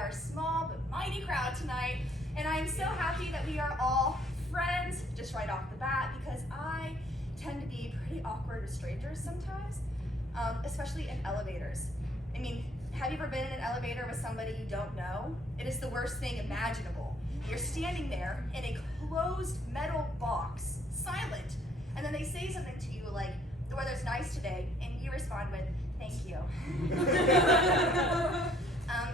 are a small but mighty crowd tonight, and I'm so happy that we are all friends just right off the bat, because I tend to be pretty awkward with strangers sometimes, especially in elevators. I mean, have you ever been in an elevator with somebody you don't know? It is the worst thing imaginable. You're standing there in a closed metal box, silent, and then they say something to you like, "The weather's nice today," and you respond with, "Thank you."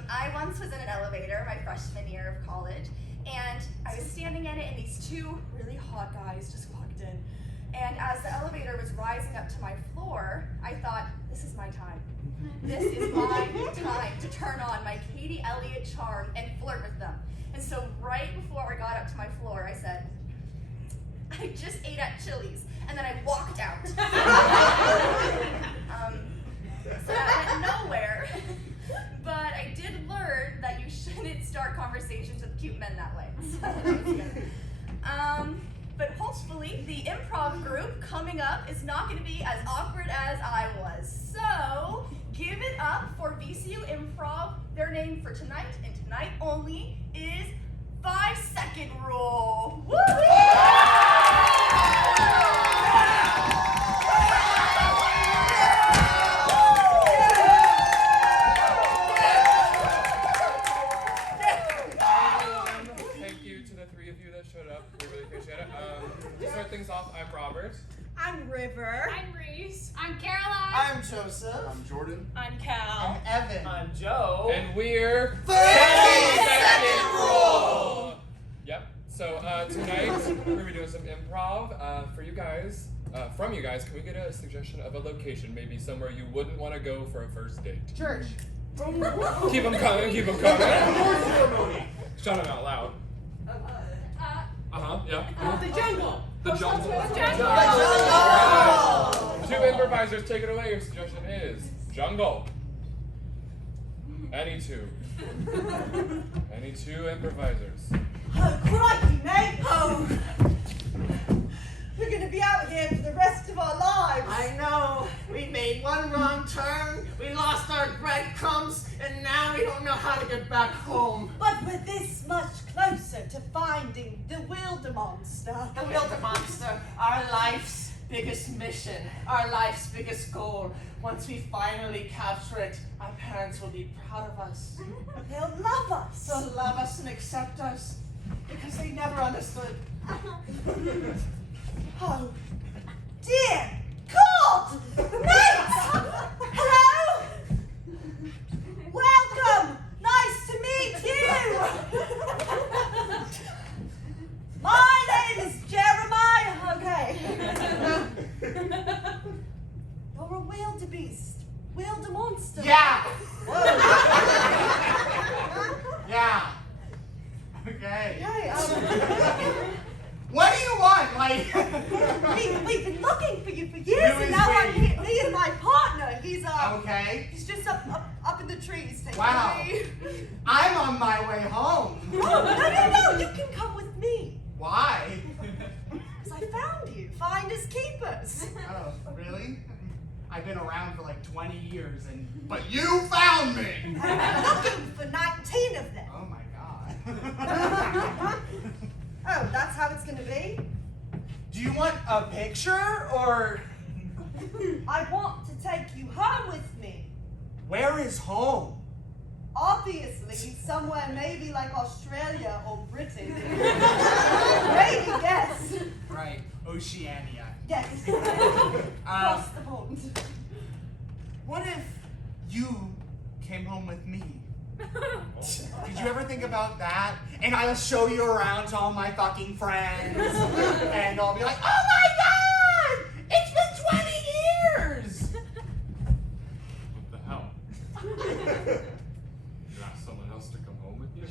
I once was in an elevator my freshman year of college, and I was standing in it, and these two really hot guys just walked in. And as the elevator was rising up to my floor, I thought, this is my time. This is my time to turn on my Katie Elliott charm and flirt with them. And so right before I got up to my floor, I said, "I just ate at Chili's," and then I walked out. So that went nowhere, but I did learn that you shouldn't start conversations with cute men that way. So that was good. But hopefully the improv group coming up is not going to be as awkward as I was. So give it up for VCU Improv. Their name for tonight and tonight only is 5-second rule. To start things off, I'm Robert. I'm River. I'm Reese. I'm Caroline. I'm Joseph. I'm Jordan. I'm Cal. I'm Evan. I'm Joe. And we're 30-second rule! Yep. So tonight we're going to be doing some improv for you guys. From you guys, can we get a suggestion of a location? Maybe somewhere you wouldn't want to go for a first date. Church. Keep them coming, keep them coming. Shout them out loud. Yeah. The jungle. The jungle. Two improvisers, take it away. Your suggestion is jungle. Any two. Any two improvisers. Oh, crikey, mate. Oh. We're going to be out here for the rest of our lives. I know. We made one wrong turn, we lost our breadcrumbs, and now we don't know how to get back home. But we're this much closer to finding the Wilder Monster. The Wilder Monster, our life's biggest mission, our life's biggest goal. Once we finally capture it, our parents will be proud of us. They'll love us. They'll love us and accept us, because they never understood. Oh, dear God! Mate! Hello? Welcome! Nice to meet you! My name is Jeremiah. Okay. You're a wildebeest. Wilder monster. Yeah! Yeah. Okay. Okay, What do you want? Like, we've been looking for you for years, Who and is now I'm we? here. Me and my partner. okay. He's just up in the trees. Taking Wow. me. I'm on my way home. No, you can come with me. Why? Because I found you. Finders keepers. Oh, really? I've been around for like 20 years, but you found me! I'm looking for 19 of them. Oh my God. Oh, that's how it's going to be? Do you want a picture or I want to take you home with me. where is home? Obviously, somewhere maybe like Australia or Britain. Maybe, yes. Right, Oceania. Yes. Across the pond. What if you came home with me? Did you ever think about that? And I'll show you around to all my fucking friends. And I'll be like, oh my God! It's been 20 years! What the hell? You ask someone else to come home with you?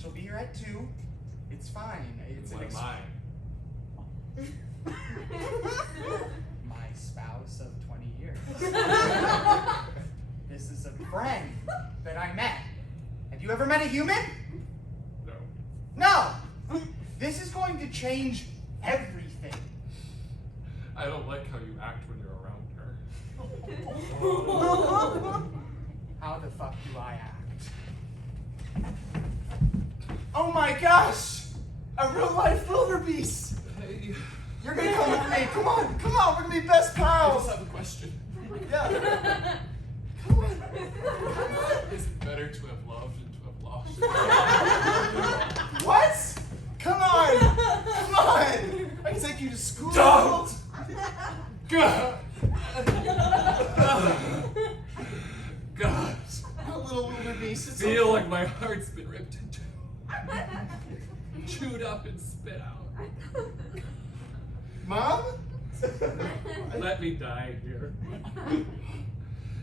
She'll be here at 2. It's fine. It's What am I? my spouse of 20 years. This is a friend that I met. Have you ever met a human? No. No! This is going to change everything. I don't like how you act when you're around her. How the fuck do I act? Oh my gosh! A real life wildebeest! Hey, You're gonna come with me. Come on, we're gonna be best I pals. just have a question. Yeah. Come on. Is it better to have loved and to have lost? What? Come on! I can take you to school. Don't! God! God! A little wildebeest. It's Feel okay. like my heart's been ripped in two. Chewed up and spit out. Mom? Let me die here.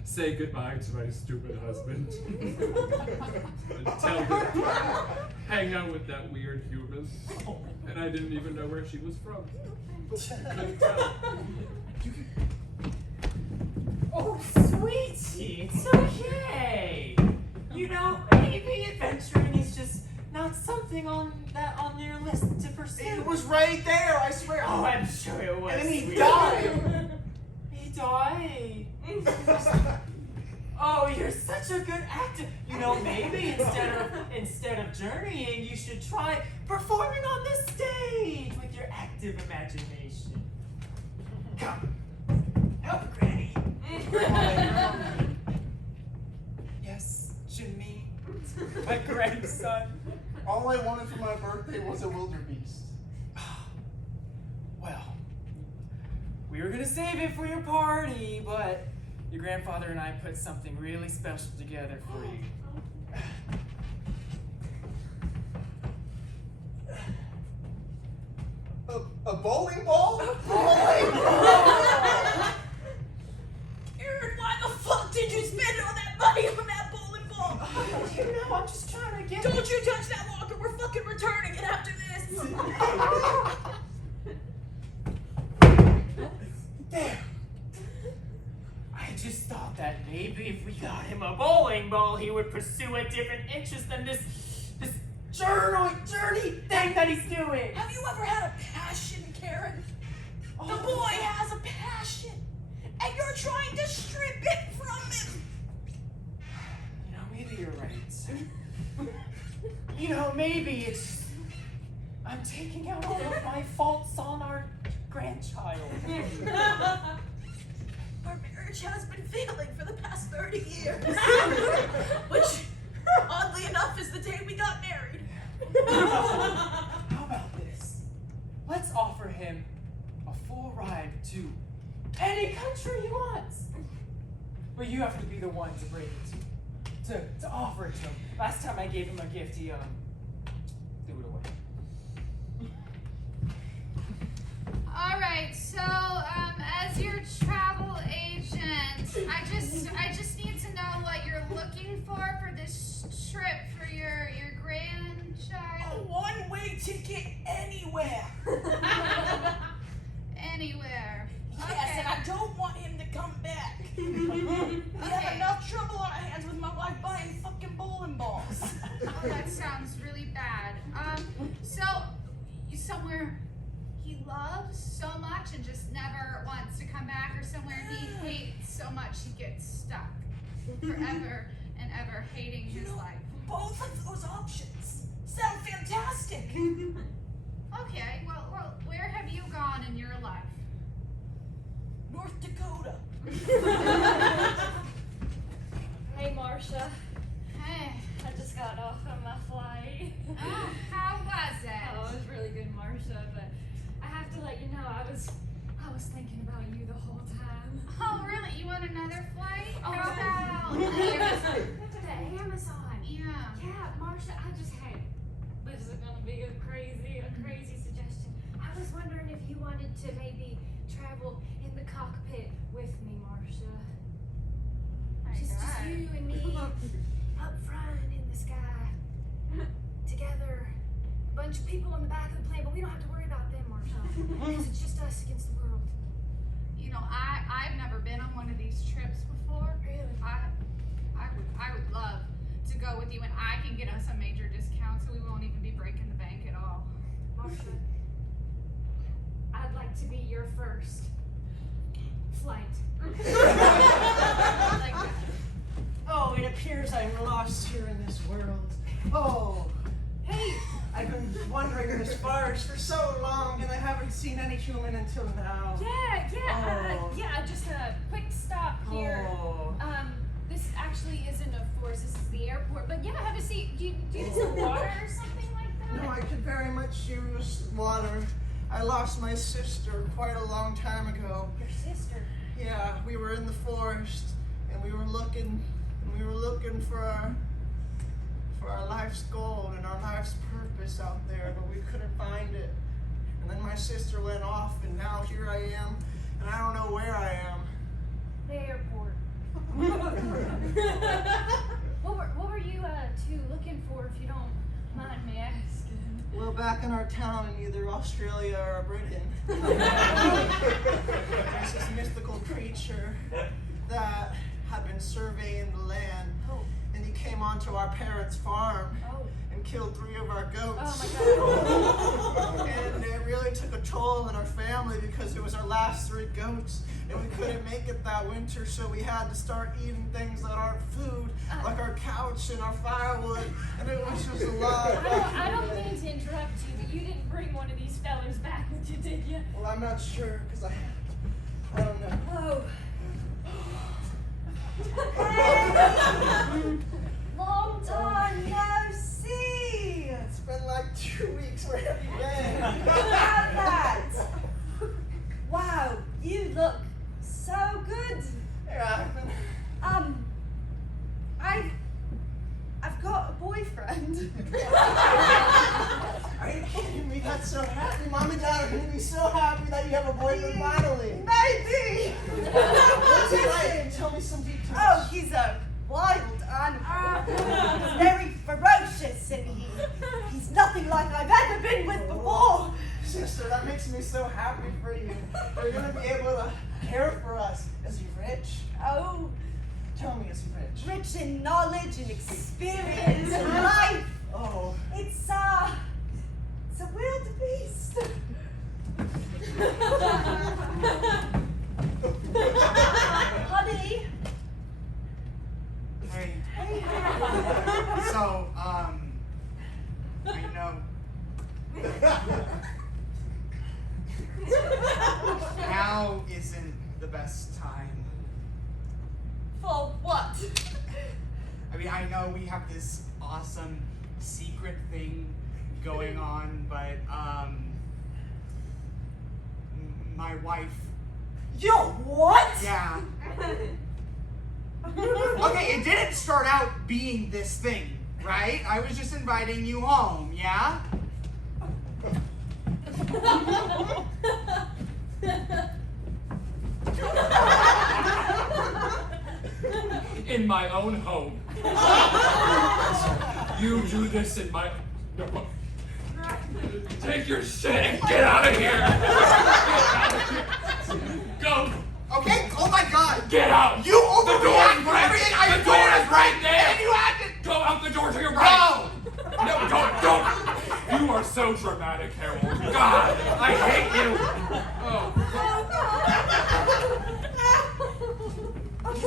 Say goodbye to my stupid husband. And tell him hang out with that weird human. And I didn't even know where she was from. Couldn't tell. Oh, sweetie, it's okay. You know, maybe adventuring is just not something on your list to pursue. It was right there, I swear. Oh, I'm sure it was. And then he sweetie. died. He died. Oh, you're such a good actor. You know, maybe instead of journeying, you should try performing on the stage with your active imagination. Come, help Granny. Yes, Jimmy. My grandson. All I wanted for my birthday was a wildebeest. Well, we were gonna save it for your party, but your grandfather and I put something really special together for you. A bowling ball? Aaron, why the fuck did you spend all that money on that bowling ball? You know, I'm just trying to get. Don't you touch that locker. We're fucking returning it after this. There. I just thought that maybe if we got him a bowling ball, he would pursue a different interest than this journey thing that he's doing. Have you ever had a passion, Karen? The boy has a passion, and you're trying to strip it from him. You know, maybe you're right. You know, maybe it's I'm taking out all of my faults on our grandchild. Our marriage has been failing for the past 30 years. Which, oddly enough, is the day we got married. How about this? Let's offer him a full ride to any country he wants. But you have to be the one to bring it to offer it to him. Last time I gave him a gift, he threw it away. All right, so as your travel agent, I just need to know what you're looking for this trip for your A grandchild. one-way ticket anywhere. Anywhere. Yes, Okay. and I don't want him to come back. We have enough trouble on our hands with my wife buying fucking bowling balls. Oh, that sounds really bad. So somewhere he loves so much and just never wants to come back, or somewhere he hates so much he gets stuck forever and ever hating his life. Both of those options sound fantastic. Okay, well, where have you gone in your life? North Dakota. Hey, Marcia. Hey, I just got off on my flight. oh, how was Oh, it? it was really good, Marcia, but I have to let you know I was thinking about you the whole time. Oh, really? You want another flight? Oh, How about Amazon. The Amazon. Yeah. Yeah, Marcia, I just had. This is gonna be a crazy suggestion. I was wondering if you wanted to maybe travel in the cockpit with me, Marcia. Just you and me up front in the sky, together. A bunch of people on the back of the plane, but we don't have to worry about them, Marcia, because it's just us against the world. You know, I've never been on one of these trips before. Really? I would love to go with you, and I can get us a major discount, so we won't even be breaking the bank at all. Marcia, I'd like to be your first flight. Like that. Oh, it appears I'm lost here in this world. Oh, Hey, in this forest for so long, and I haven't seen any human until now. Yeah, just a quick stop here. Oh. This actually isn't a forest, this is the airport, but yeah, have a seat. Do you need some water or something like that? No, I could very much use water. I lost my sister quite a long time ago. Your sister. Yeah, we were in the forest, and we were looking for our life's goal and our life's purpose out there, but we couldn't find it. And then my sister went off, and now here I am, and I don't know where I am. The airport. What were you two looking for, if you don't mind me asking? Well, back in our town in either Australia or Britain, there's this mythical creature that had been surveying the land, and he came onto our parents' farm and killed 3 of our goats. Oh my God. And it really took a toll on our family because it was our last 3 goats, and we couldn't make it that winter, so we had to start eating things that aren't food, like our couch and our firewood, and it was just a lot. I don't mean to interrupt you, but you didn't bring one of these fellers back with you, did you? Well, I'm not sure, because I don't know. Oh. Long time no see. It's been like 2 weeks. Where have you been? How about that? Wow, you look so good. Yeah, I've got a boyfriend. Are you kidding me? That's so happy. Mom and Dad are going to be so happy that you have a boyfriend finally. Maybe. What's he like? Tell me some details. Oh, he's a wild animal. He's very ferocious, and he's nothing like I've ever been with before. Sister, that makes me so happy for you. You're going to be able to care for us. Is he rich? Oh, Tell me, is he rich? rich in knowledge and experience and life. Oh. It's a wildebeest. Honey. Hey. Hey. So, I know. Now isn't the best time. For what? I mean, I know we have this awesome secret thing going on, but, my wife. Your what? Yeah. Okay, it didn't start out being this thing, right? I was just inviting you home, yeah? In my own home. You do this in my... No. Take your shit and get out of here! Get out of here! Go! Okay, oh my god! Get out! You The door is overreact right! everything I The door is right there! And you had to... Go out the door to your right! No! No, don't! You are so dramatic, Harold. God, I hate you! Oh.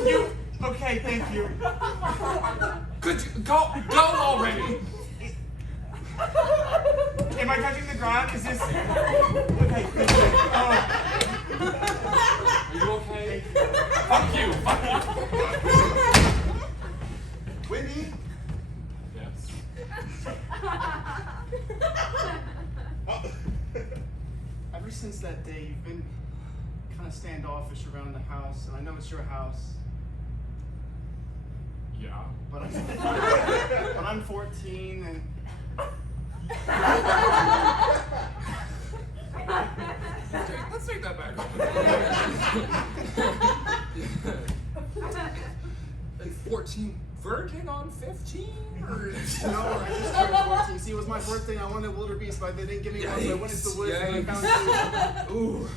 You... Okay, thank you. Could you go already? Am I touching the ground? Is this... Okay, thank you. Are you okay? Fuck you! Wendy? Yes. Ever since that day, you've been kind of standoffish around the house, and I know it's your house, Yeah. but I'm 14, and Let's take that back. And 14 verging on 15? Or... no, I just turned 14. See, it was my birthday, and I wanted a wildebeest, but they didn't give me one, so I went into the woods and I found you. Ooh.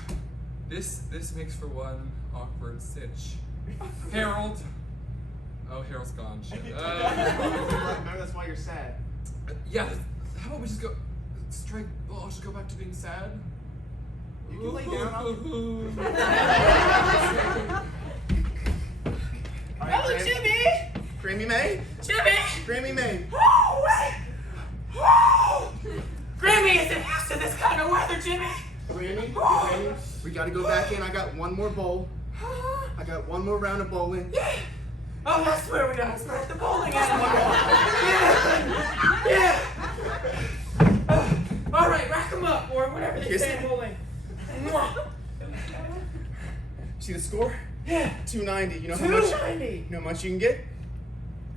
This makes for one awkward sitch. Harold. Oh, Harold's gone. Shit. Maybe that's why you're sad. Yeah, how about we just go straight, well, I'll just go back to being sad? You can lay down. All right, Oh, Jimmy! Grammy May? Jimmy! Grammy May. Oh, wait! Oh! Grammy Jimmy isn't used to this kind of weather, Jimmy. Granny, we gotta go back in. I got one more bowl. I got one more round of bowling. Yeah. Oh, that's where we are. We're at the bowling alley. Yeah. All right, rack them up, or whatever they say in bowling. See the score? Yeah. 290. You know how much? 290. You know how much you can get?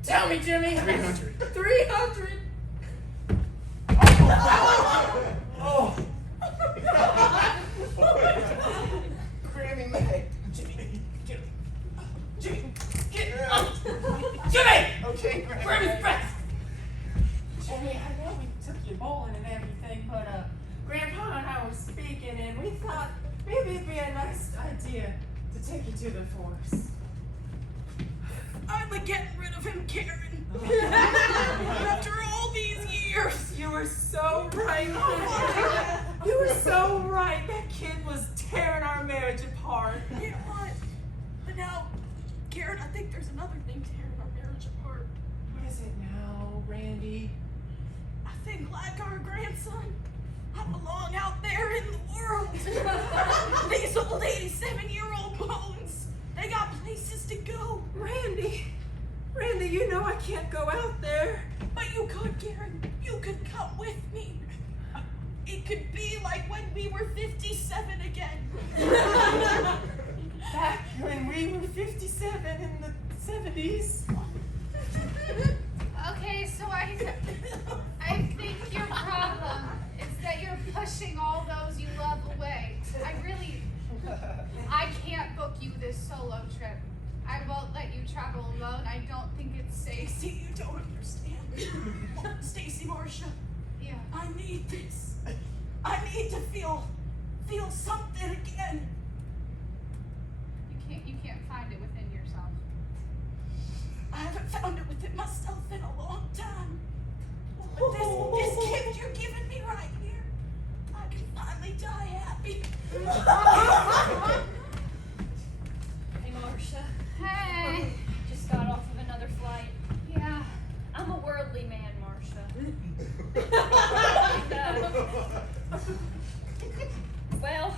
Tell me, Jimmy. 300. 300. Oh. Granny May. Jimmy, get up. Jimmy! Okay, Grab Granny his May. breath. Jimmy, I know we took you bowling and everything, but Grandpa and I were speaking, and we thought maybe it'd be a nice idea to take you to the forest. I'm like getting rid of him, Karen. After all these years. You were so right. You were so right. That kid was tearing our marriage apart. You know what? But now, Karen, I think there's another thing tearing our marriage apart. What is it now, Randy? I think like our grandson, I belong out there in the world. These old 87-year-old bones, they got places to go. Randy, you know I can't go out there. But you could, Karen. You could come with me. It could be like when we were 57 again. Back when we were 57 in the 70s. Okay, so I think your problem is that you're pushing all those you love away. I can't book you this solo trip. I won't let you travel alone. I don't think it's safe. See, you don't understand. Stacy, Marcia, Yeah. I need this. I need to feel something again. You can't find it within yourself. I haven't found it within myself in a long time. But this gift you're giving me right here, I can finally die happy. Hey, Marcia. Hey. Just got off of another flight. Yeah. I'm a worldly man, Marcia. Well,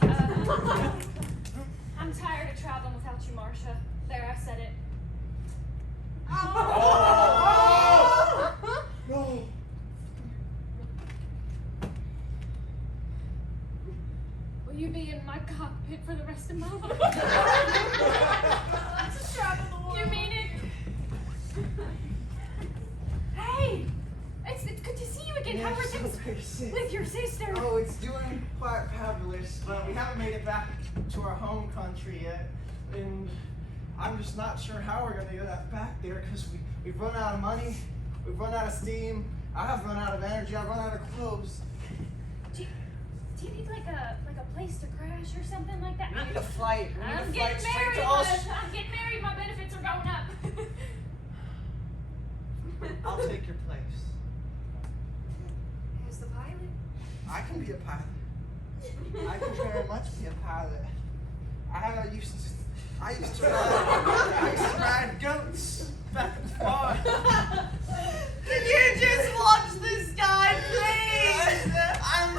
I'm tired of traveling without you, Marcia. There, I said it. No. Will you be in my cockpit for the rest of my life? Let's travel the world. You mean it? Hey! It's good to see you again. How are things with your sister? Oh, it's doing quite fabulous, but we haven't made it back to our home country yet, and I'm just not sure how we're gonna get that back there because we've run out of money, we've run out of steam, I have run out of energy, I've run out of clothes. Do you need like a place to crash or something like that? We need a flight. We need I'm a getting flight straight married. to us. I'm getting married. My benefits are going up. I'll take your place. As the pilot? I can be a pilot. I can very much be a pilot. I used to ride goats back at the farm. Can you just watch this guy, please? I'm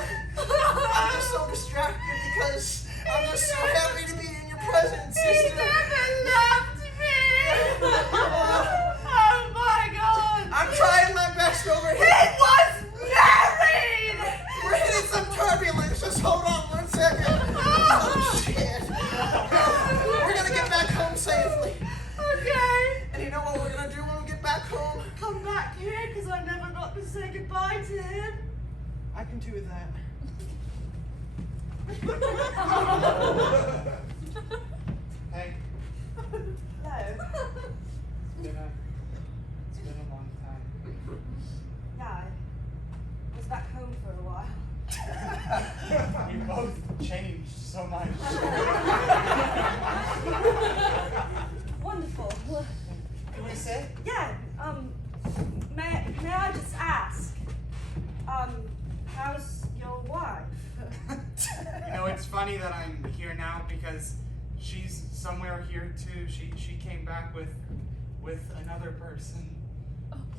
just so distracted because I'm just so happy to be in your presence, He sister. never left me. Oh my God. I'm trying my best over He here. was married. We're hitting some turbulence. Just hold on 1 second. Oh shit. We're gonna get back home safely. Okay. And you know what we're gonna do when we get back home? Come back here because I never got to say goodbye to him. I can do that. Hey, Hello. it's been a long time. Yeah, I was back home for a while. You both changed so much. Wonderful. Well, Can we sit? yeah, may I just ask, how's your wife? You know, it's funny that I'm here now because she's somewhere here too. She came back with another person.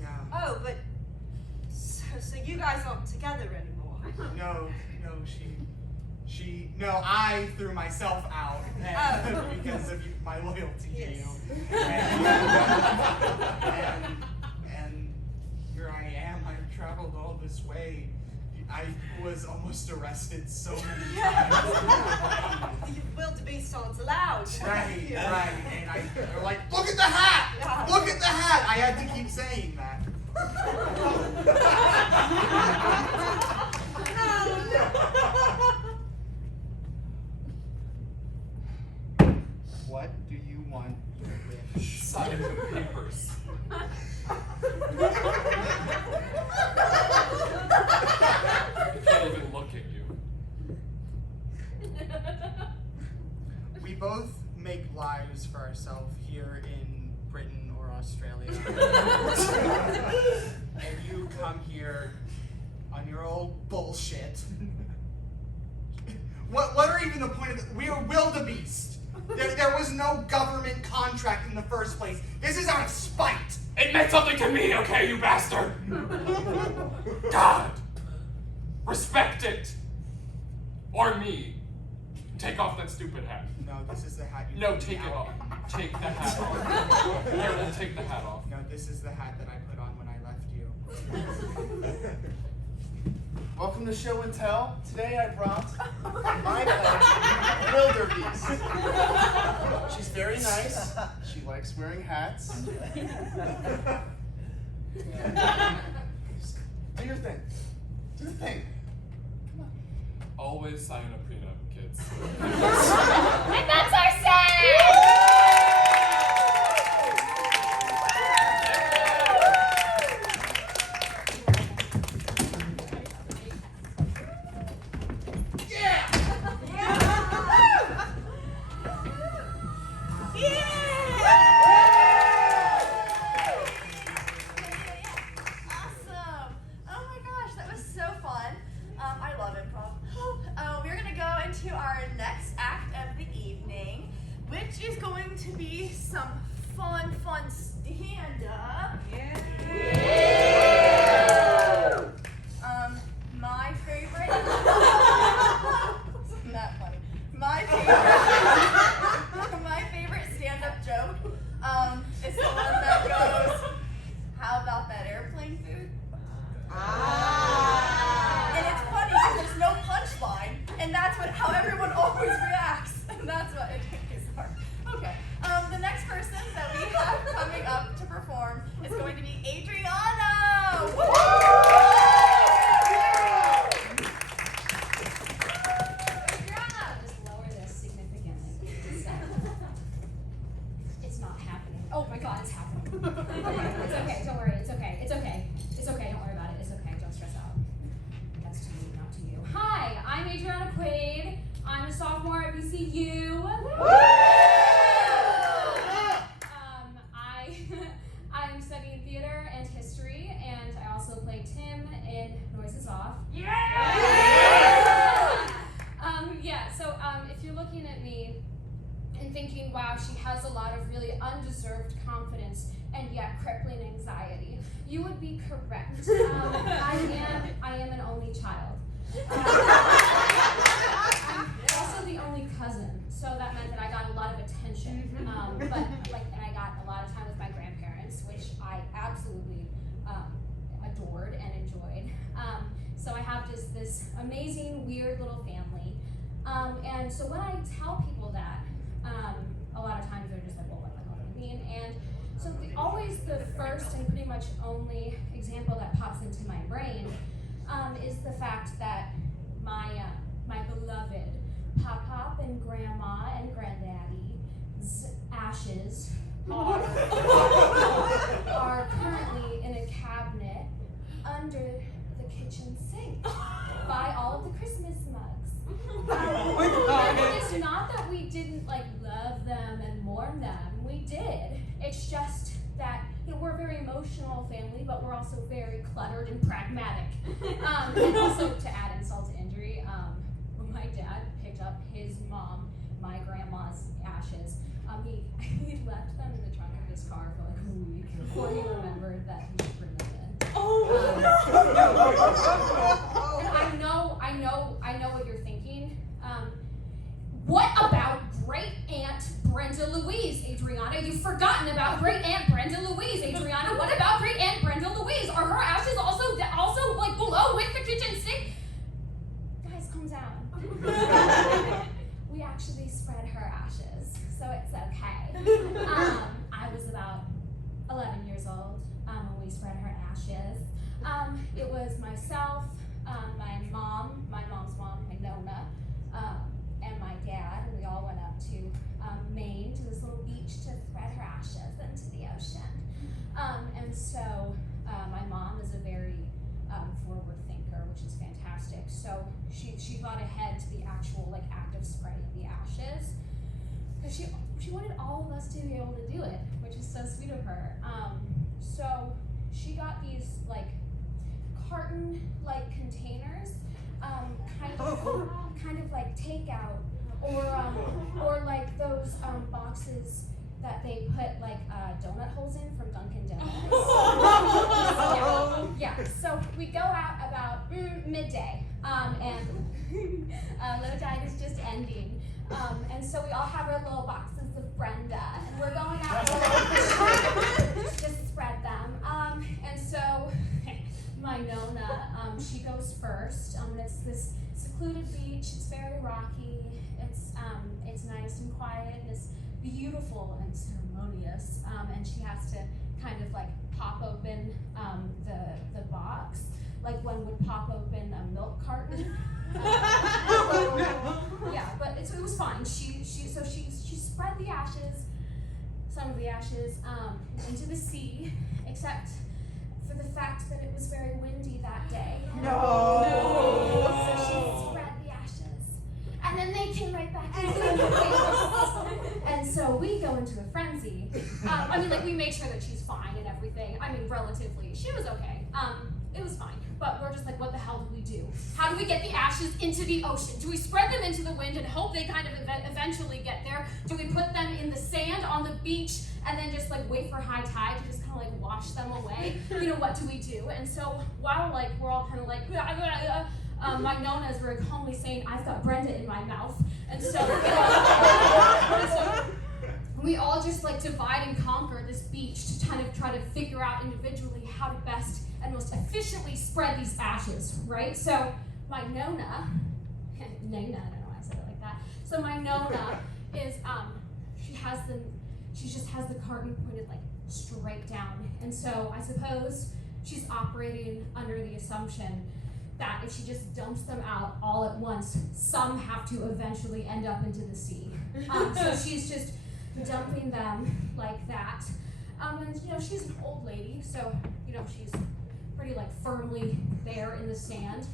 Yeah. Oh, but, so you guys aren't together anymore? I threw myself out because of my loyalty to you. And here I am. I've traveled all this way. I was almost arrested so many times. You wildebeest aren't allowed. Right. And they're like, look at the hat! Look at the hat! I had to keep saying that. What do you want? Sign the papers. I can't even look at you. We both make lives for ourselves here in Britain or Australia. And you come here on your old bullshit. What are even the point of this? We are wildebeest. There was no government contract in the first place. This is out of spite. It meant something to me, okay, you bastard? God! Respect it! Or me. Take off that stupid hat. No, this is the hat you No, put take me it out. off. Take the hat off. Here, we'll take the hat off. No, this is the hat that I put on when I left you. Welcome to Show and Tell. Today I brought my pet, Wildebeest. She's very nice. She likes wearing hats. Do your thing. Do the thing. Always sign a prenup, kids. And that's our set! Awesome. Oh my gosh, that was so fun. I love improv. We're gonna go into our next act of the evening, which is going to be some fun stand-up. My favorite. Isn't that funny? My favorite stand-up joke is the one that goes, "How about that airplane food?" And it's funny because there's no punchline, and that's how everyone always reacts, and that's what it is hard. Okay. The next person that we have coming up to perform is going to be Adriana. Woo! Just lower this significantly. It's not happening. Oh my god, it's happening. It's okay, don't worry, it's okay. It's okay. It's okay, don't worry about it. It's okay, don't stress out. That's to me, not to you. Hi, I'm Adriana Quaid. I'm a sophomore at VCU. I'm studying theater and history, and I also play Tim in Noises Off. If you're looking at me and thinking, wow, she has a lot of really undeserved confidence and yet crippling anxiety, you would be correct. I am an only child. I'm also the only cousin, so that meant that I got a lot of attention. And I got a lot of time with my grandparents, which I absolutely adored and enjoyed. So I have just this amazing, weird little family. And so when I tell people that, a lot of times they're just like, well, what do you mean? And so always the first and pretty much only example that pops into my brain is the fact that my beloved Pop-Pop and Grandma and Granddaddy's ashes are currently in a cabinet under the kitchen sink by all of the Christmas mugs. And it's not that we didn't love them and mourn them. We did. It's just that we're a very emotional family, but we're also very cluttered and pragmatic. And also, to add insult to injury, when my dad picked up his mom, my grandma's ashes, he left them in the trunk of his car for a week before he remembered that he should bring them in. And I know Adriana, you've forgotten about Great Aunt Brenda Louise. Adriana, what about Great Aunt Brenda Louise? Are her ashes also like below with the kitchen sink? Guys, calm down. We actually spread her ashes, so it's okay. I was about 11 years old when we spread her ashes. It was myself, my mom's mom, my Nona, and my dad, and we all went up to Maine to this little beach to spread her ashes into the ocean. And so my mom is a very forward thinker, which is fantastic. So she thought ahead to the actual like act of spreading the ashes, because she wanted all of us to be able to do it, which is so sweet of her. So she got these like carton like containers, kind of like takeout, or like those boxes that they put like donut holes in from Dunkin' Donuts. Yeah. So we go out about midday, and low tide is just ending, and so we all have our little boxes of Brenda, and we're going out to just spread them. And so my Nona, she goes first. It's this secluded beach. It's very rocky. It's nice and quiet, and it's beautiful and ceremonious. And she has to kind of like pop open the box, like one would pop open a milk carton. Yeah, but it was fine. She spread the ashes, some of the ashes, into the sea, except for the fact that it was very windy that day. No. So she spread the ashes, and then they came right back into the face. And so we go into a frenzy. I mean, like, we make sure that she's fine and everything. I mean, relatively, she was okay. It was fine. But we're just like, what the hell do we do? How do we get the ashes into the ocean? Do we spread them into the wind and hope they kind of eventually get there? Do we put them in the sand on the beach and then just like wait for high tide to just kind of like wash them away? You know, what do we do? And so while like we're all kind of like, my Nona is very calmly saying, I've got Brenda in my mouth. And so, we all just like divide and conquer this beach to kind of try to figure out individually how to best and most efficiently spread these ashes, right? So my Nona, I don't know why I said it like that. So my Nona is, she just has the carton pointed like straight down. And so I suppose she's operating under the assumption that if she just dumps them out all at once, some have to eventually end up into the sea. So she's just dumping them like that. And you know, she's an old lady, so you know, she's pretty like firmly there in the sand,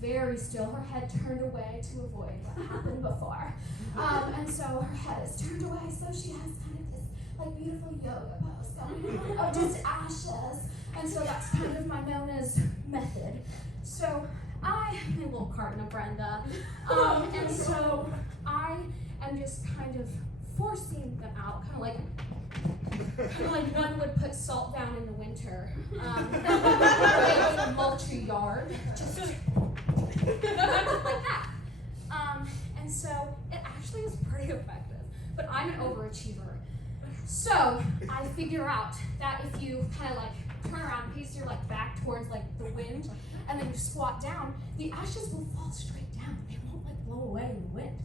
very still, her head turned away to avoid what happened before. And so her head is turned away, so she has kind of this like beautiful yoga pose going on of just ashes. And so that's kind of my Nona's method. So I have a little carton of Brenda, and so I am just kind of forcing them out, kind of like one would put salt down in the winter, in a mulch yard, just like that. And so it actually is pretty effective, but I'm an overachiever. So I figure out that if you kind of like turn around, face your like back towards like the wind, and then you squat down, the ashes will fall straight down. They won't like blow away in the wind.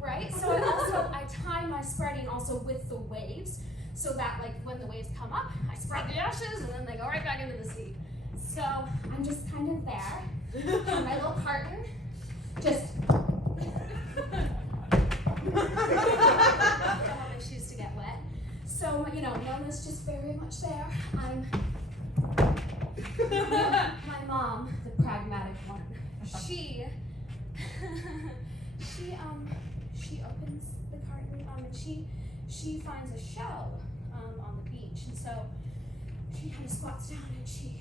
Right? So I time my spreading also with the waves, so that like when the waves come up, I spread the ashes and then they go right back into the sea. So I'm just kind of there in my little carton, just don't want my shoes to get wet. So you know, Nona's just very much there. My mom, the pragmatic one, she opens the carton, and she finds a shell on the beach, and so she kind of squats down and she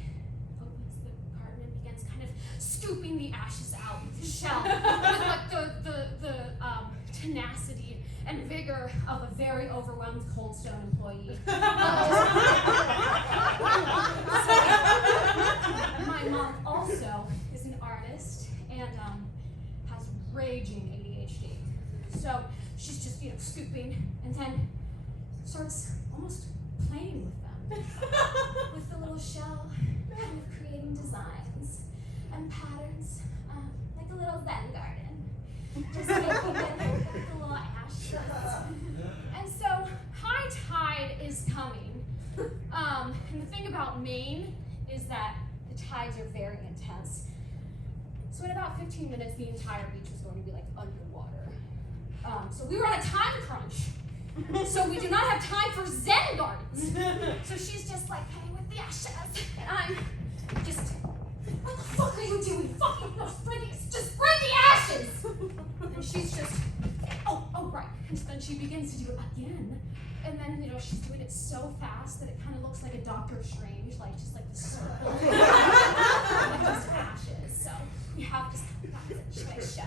opens the carton and begins kind of scooping the ashes out of the shell with like the tenacity and vigor of a very overwhelmed Cold Stone employee. My mom also is an artist and has raging ADHD. So she's just, you know, scooping and then starts almost playing with them. With the little shell, kind of creating designs and patterns, like a little Zen garden. Just making it with the little ashes. And so high tide is coming. And the thing about Maine is that the tides are very intense. So in about 15 minutes, the entire beach was going to be like underwater. So we were on a time crunch. So we do not have time for Zen gardens. So she's just like playing with the ashes. And I'm just, what the fuck are you doing? Fucking no spreading, just spread the ashes. And she's just, oh right. And then she begins to do it again. And then, she's doing it so fast that it kind of looks like a Doctor Strange, like just like the circle. Like just ashes. So we have this situation.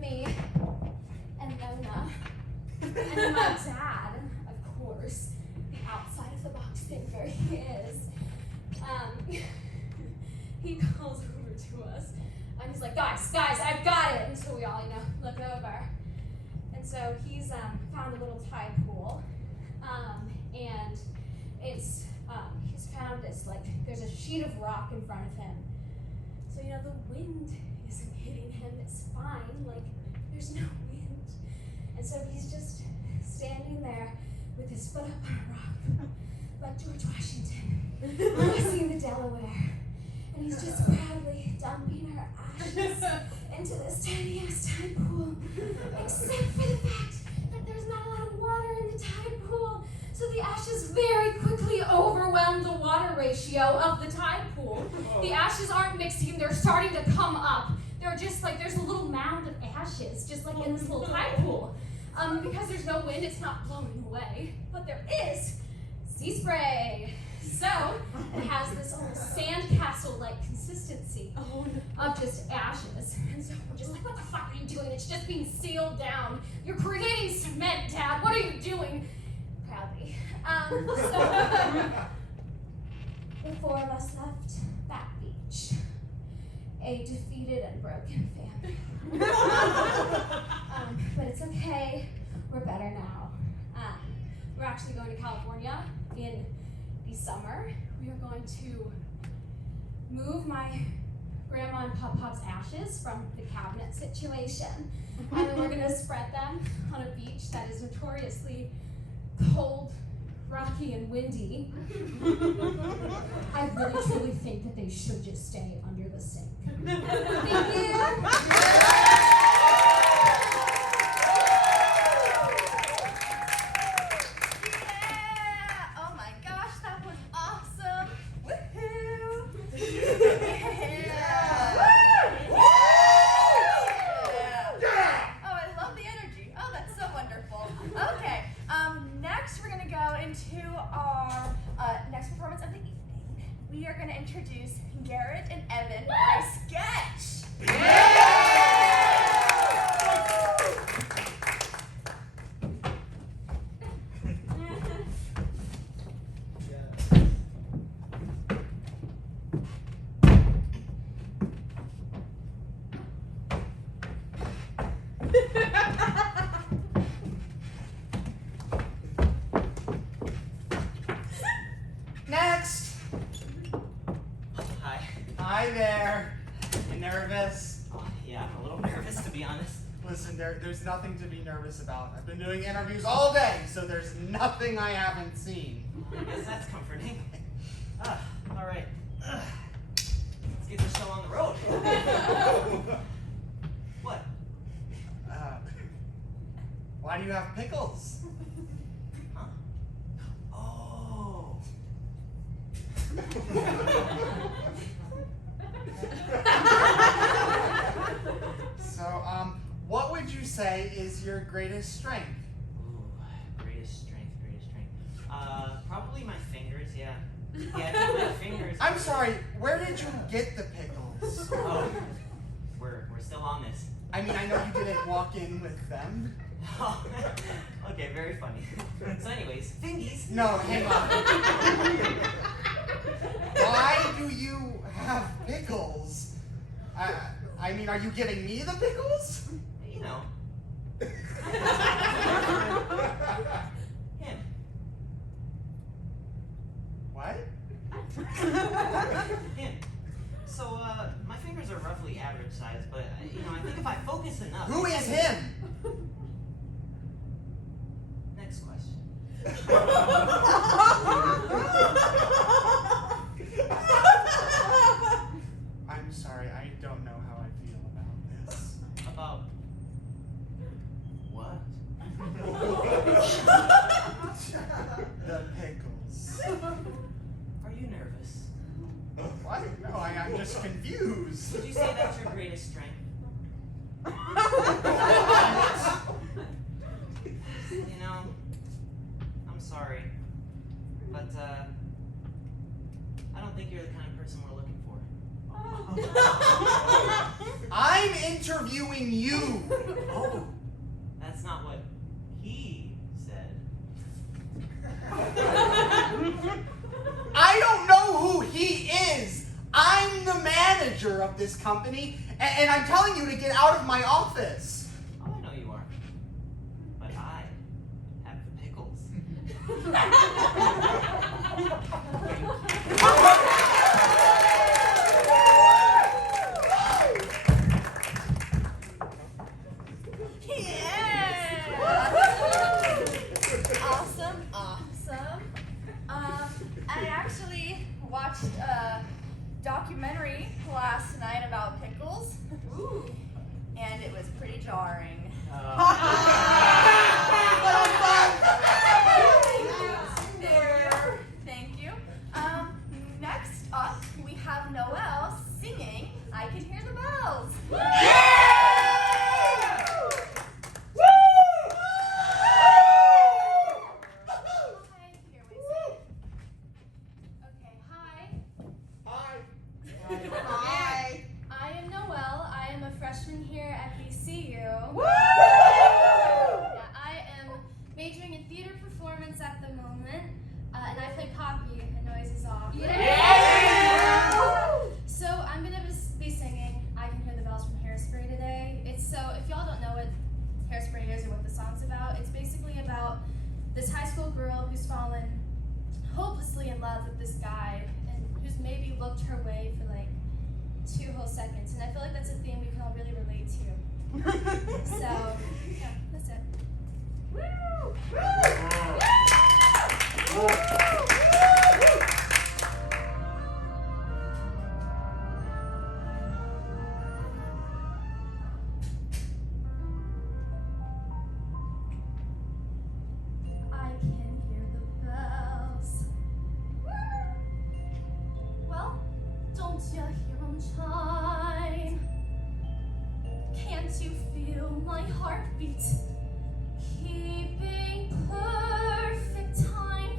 Me and Nona. And then my dad, of course, the outside of the box thinker he is. He calls over to us and he's like, guys, I've got it. And so we all, look over. And so he's found a little tide pool. And it's, he's found this, there's a sheet of rock in front of him. So, the wind isn't hitting him, it's fine, there's no wind. And so he's just standing there with his foot up on a rock, like George Washington, crossing the Delaware. And he's just proudly dumping her ashes into this tiny ass tide pool, except for the fact that there's not a lot of water in the tide pool. So the ashes very quickly overwhelm the water ratio of the tide pool. The ashes aren't mixing, they're starting to come up. They're just there's a little mound of ashes, just in this little tide pool. Because there's no wind, it's not blowing away. But there is sea spray. So it has this almost sandcastle-like consistency of just ashes. And so we're just like, what the fuck are you doing? It's just being sealed down. You're creating cement, Dad. What are you doing? Proudly. So the four of us left that beach. A defeated and broken family. But it's okay. We're better now. We're actually going to California in the summer. We are going to move my grandma and Pop-Pop's ashes from the cabinet situation. And then we're going to spread them on a beach that is notoriously cold, rocky, and windy. I really truly think that they should just stay under the sink. Thank you. We are going to introduce Garrett and Evan by sketch. Next. Hi there. You nervous? Yeah, I'm a little nervous, to be honest. Listen, there's nothing to be nervous about. I've been doing interviews all day, so there's nothing I haven't seen. I guess that's comforting. All right. Let's get this show on the road. What? Why do you have pickles? Huh? Oh. So, what would you say is your greatest strength? Ooh, greatest strength. Probably my fingers, yeah. Yeah, I think my fingers. I'm sorry, where did you get the pickles? Oh, we're still on this. I mean, I know you didn't walk in with them. Oh, okay, very funny. So anyways, fingies. No, hang on. Why do you have pickles? I mean, are you giving me the pickles? You know. Him. What? Him. So, my fingers are roughly average size, but, I think if I focus enough... Who is him? Next question. I'm sorry, I don't know how I feel about this. About... what? The pickles. Are you nervous? What? No, I'm just confused. Would you say that's your greatest strength? I'm sorry, but I don't think you're the kind of person we're looking for. I'm interviewing you. Oh, that's not what he said. I don't know who he is. I'm the manager of this company, and I'm telling you to get out of my office. Oh, I know you are. But I have the pickles. Awesome. I actually watched a documentary last night about pickles. And it was pretty jarring. Thank you. Next up, we have Noelle singing I Can Hear the Bells. Hi. I am Noelle. I am a freshman here at VCU. Yeah, I am majoring in theater performance at the moment, and I play Poppy, and noise is off. So I'm gonna be singing I Can Hear the Bells from Hairspray today. So if y'all don't know what Hairspray is or what the song's about, it's basically about this high school girl who's fallen hopelessly in love with this guy and who's maybe looked her way for like 2 whole seconds. And I feel like that's a theme we can all really relate to. So, yeah, that's it. I can hear the bells. Well, don't you hear 'em chime? Can't you feel my heartbeat keeping perfect time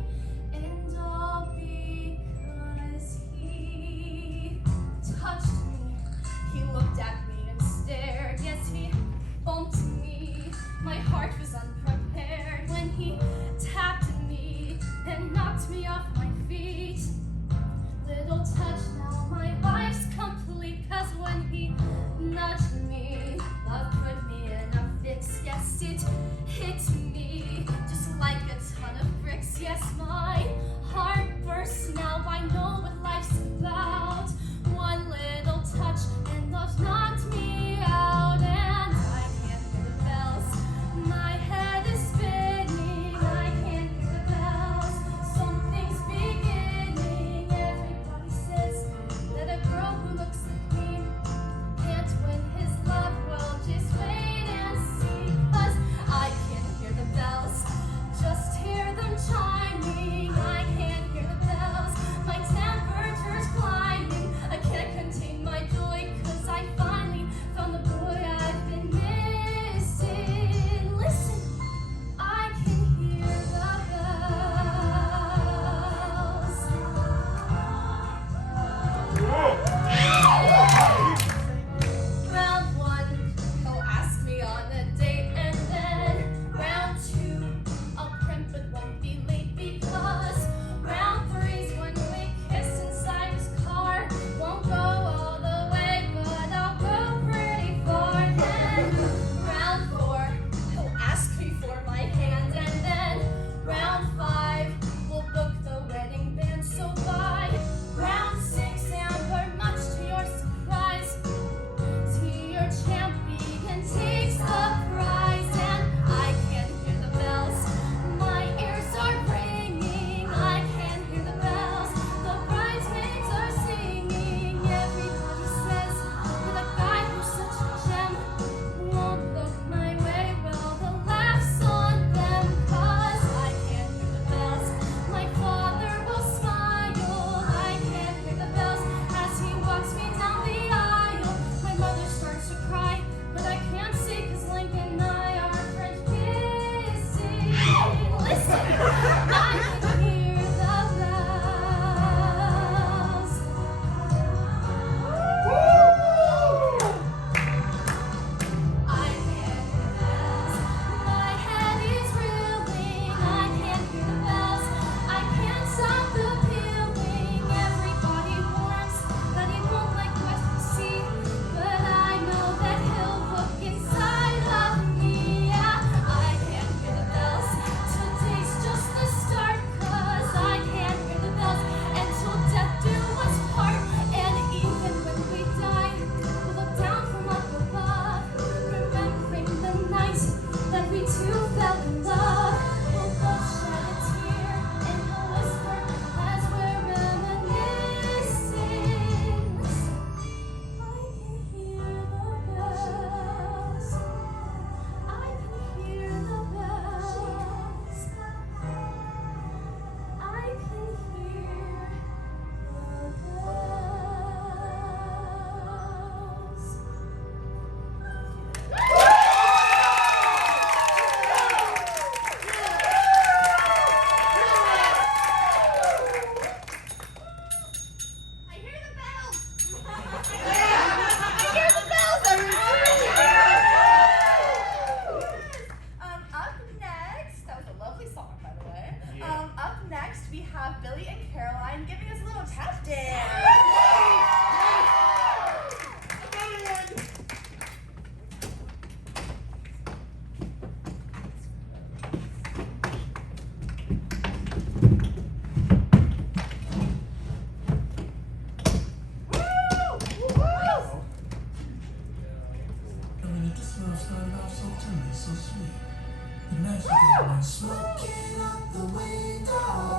Billy and Caroline giving us a little tap dance. Started off so tender, so sweet. The next day, smoking out the window.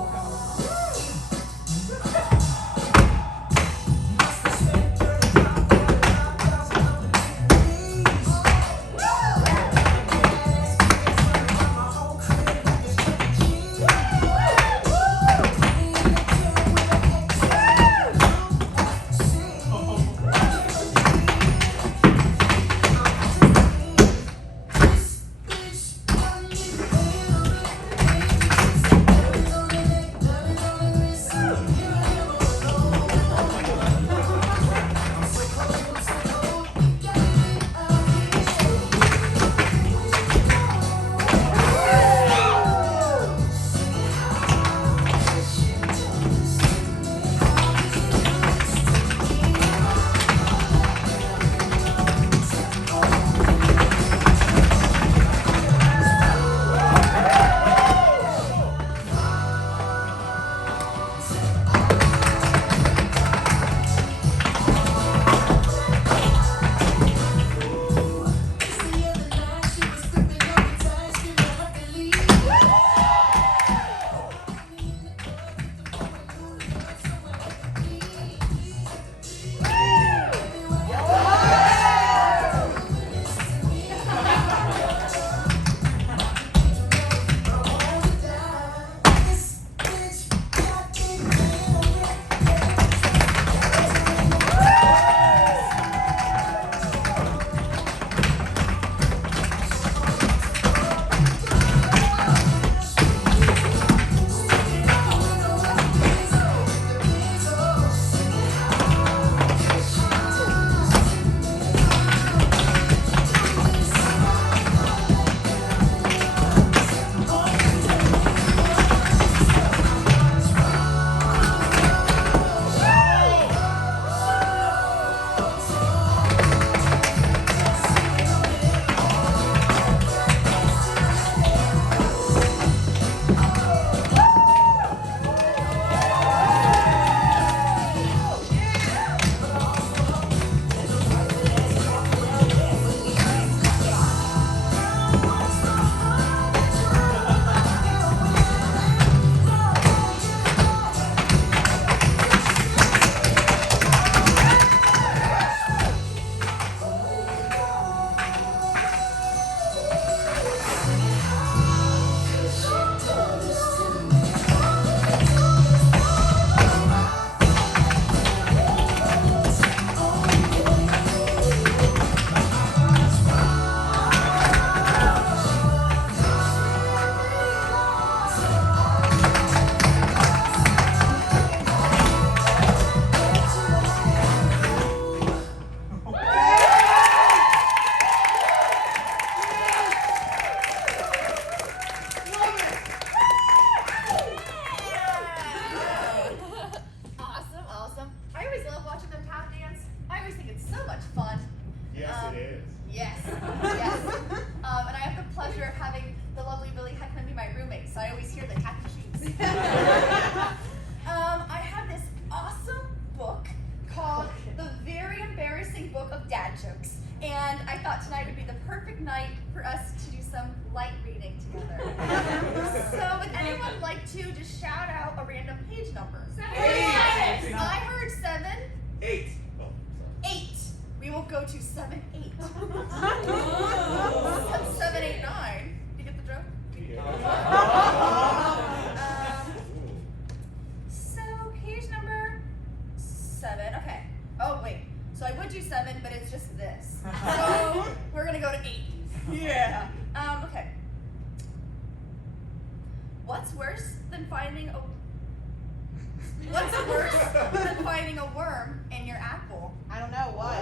What's worse than finding a worm in your apple? I don't know what.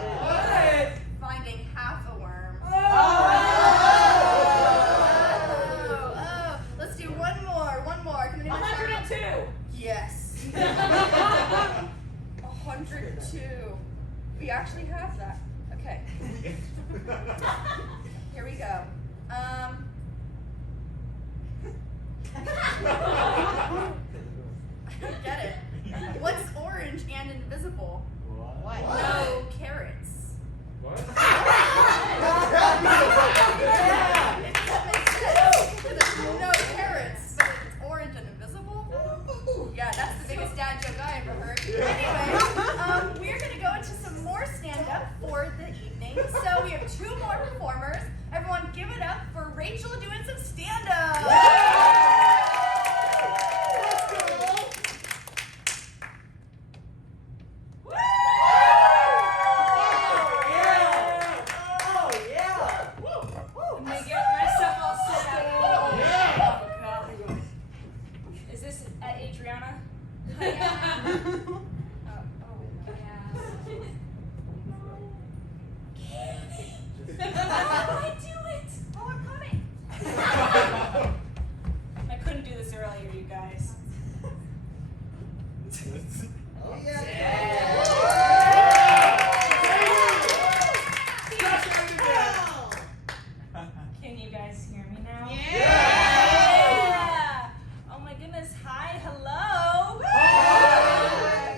Finding half a worm. Oh, let's do one more. Can anyone 102. Yes. 102. We actually have that. Okay. Here we go. I don't get it. What's orange and invisible? What? No carrots. What? It doesn't make sense. There's no carrots, but it's orange and invisible? Yeah, that's the biggest dad joke I ever heard. Anyway, we're gonna go into some more stand-up for the evening. So we have 2 more performers. Everyone give it up for Rachel doing some stand-up. Let me get myself all set up. Oh, God. Is this at Adriana? Oh, yeah. How do I do it? Oh, I'm coming. I couldn't do this earlier, you guys. Can you guys hear me now? Yeah! Oh my goodness, hi, hello!